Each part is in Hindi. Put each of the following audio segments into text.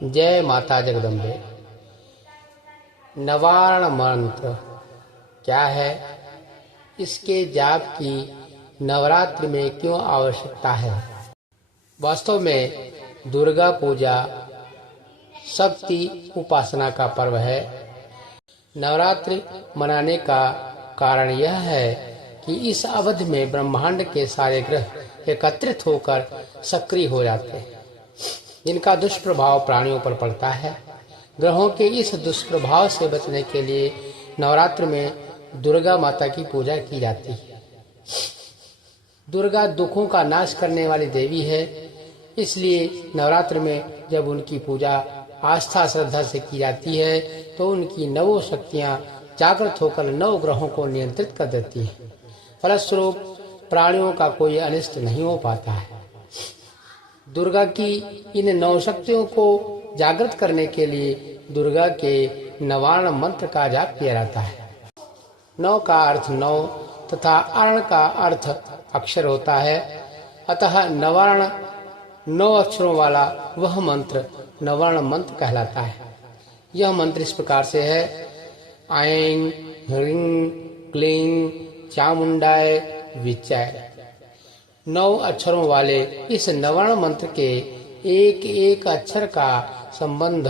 जय माता जगदम्बे। नवारण मंत्र क्या है? इसके जाप की नवरात्रि में क्यों आवश्यकता है? वास्तव में दुर्गा पूजा शक्ति उपासना का पर्व है। नवरात्रि मनाने का कारण यह है कि इस अवधि में ब्रह्मांड के सारे ग्रह एकत्रित होकर सक्रिय हो जाते हैं, जिनका दुष्प्रभाव प्राणियों पर पड़ता है। ग्रहों के इस दुष्प्रभाव से बचने के लिए नवरात्र में दुर्गा माता की पूजा की जाती है। दुर्गा दुखों का नाश करने वाली देवी है, इसलिए नवरात्र में जब उनकी पूजा आस्था श्रद्धा से की जाती है तो उनकी नवो शक्तियां जागृत होकर नव ग्रहों को नियंत्रित कर देती हैं। फलस्वरूप प्राणियों का कोई अनिष्ट नहीं हो पाता है। दुर्गा की इन नौ शक्तियों को जागृत करने के लिए दुर्गा के नवारण मंत्र का जाप किया जाता है। नौ का अर्थ नौ तथा अर्ण का अर्थ अक्षर होता है, अतः नवारण 9 अक्षरों वाला वह मंत्र नवारण मंत्र कहलाता है। यह मंत्र इस प्रकार से है: ऐं ह्रीं क्लीं चामुंडाय विच्चाय। 9 अक्षरों वाले इस नवारण मंत्र के एक एक अक्षर का संबंध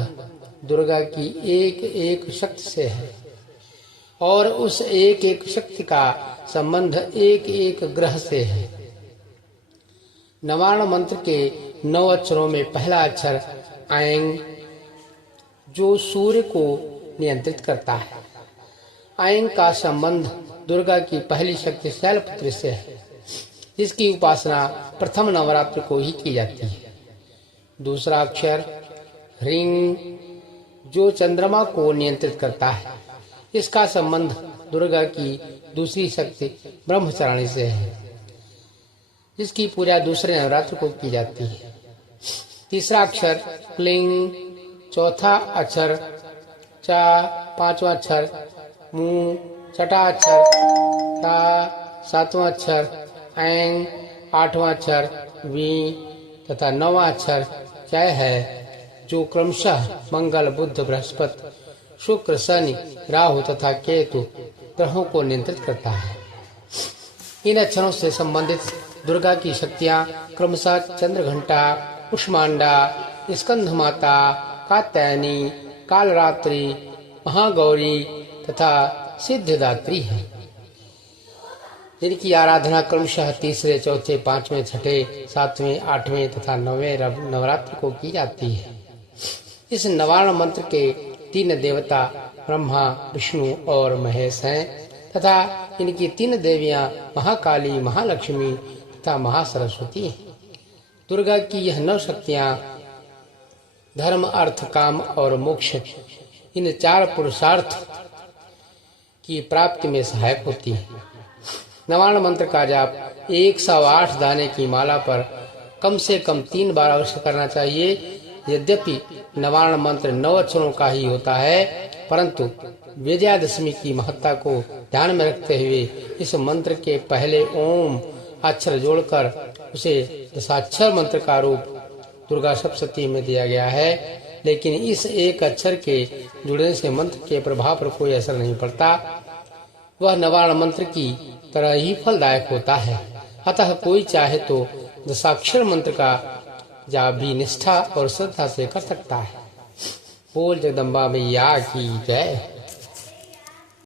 दुर्गा की एक एक शक्ति से है और उस एक एक शक्ति का संबंध एक एक ग्रह से है। नवारण मंत्र के 9 अक्षरों में पहला अक्षर ऐं, जो सूर्य को नियंत्रित करता है। ऐं का संबंध दुर्गा की पहली शक्ति शैलपुत्री से है, जिसकी उपासना प्रथम नवरात्र को ही की जाती है। दूसरा अक्षर ह्रीं, जो चंद्रमा को नियंत्रित करता है। इसका संबंध दुर्गा की दूसरी शक्ति ब्रह्मचारिणी से है, जिसकी पूजा दूसरे नवरात्र को की जाती है। तीसरा अक्षर क्लीं, चौथा अक्षर चा, पांचवा अक्षर मू, छठा अक्षर टा, सातवां अक्षर ऐं, आठवां अक्षर वी तथा नौवां अक्षर चय है, जो क्रमशः मंगल, बुध, बृहस्पति, शुक्र, शनि, राहु तथा केतु ग्रहों को नियंत्रित करता है। इन अक्षरों से संबंधित दुर्गा की शक्तियां क्रमशः चंद्रघंटा, कुष्मांडा, स्कंध माता, कात्यायनी, कालरात्रि, महागौरी तथा सिद्धिदात्री है, जिनकी आराधना क्रमशः तीसरे, चौथे, पांचवें, छठे, सातवें, आठवें तथा 9वें नवरात्र को की जाती है। इस नवारण मंत्र के 3 देवता ब्रह्मा, विष्णु और महेश हैं तथा इनकी 3 देवियां महाकाली, महालक्ष्मी तथा महासरस्वती हैं। दुर्गा की यह 9 शक्तियां धर्म, अर्थ, काम और मोक्ष, इन 4 पुरुषार्थ की प्राप्ति में सहायक होती है। नवारण मंत्र का जाप 108 दाने की माला पर कम से कम 3 बार अवश्य करना चाहिए। यद्यपि नवारण मंत्र 9 अक्षरों का ही होता है, परंतु विजयादशमी की महत्ता को ध्यान में रखते हुए इस मंत्र के पहले ओम अक्षर जोड़कर उसे दशाक्षर मंत्र का रूप दुर्गा सप्तशती में दिया गया है। लेकिन इस एक अक्षर के जुड़ने से मंत्र के प्रभाव पर कोई असर नहीं पड़ता। वह नवारण मंत्र की तरह ही फलदायक होता है। अतः कोई चाहे तो दशाक्षर मंत्र का जाप भी निष्ठा और श्रद्धा से कर सकता है। बोल जगदम्बा मैया की जय।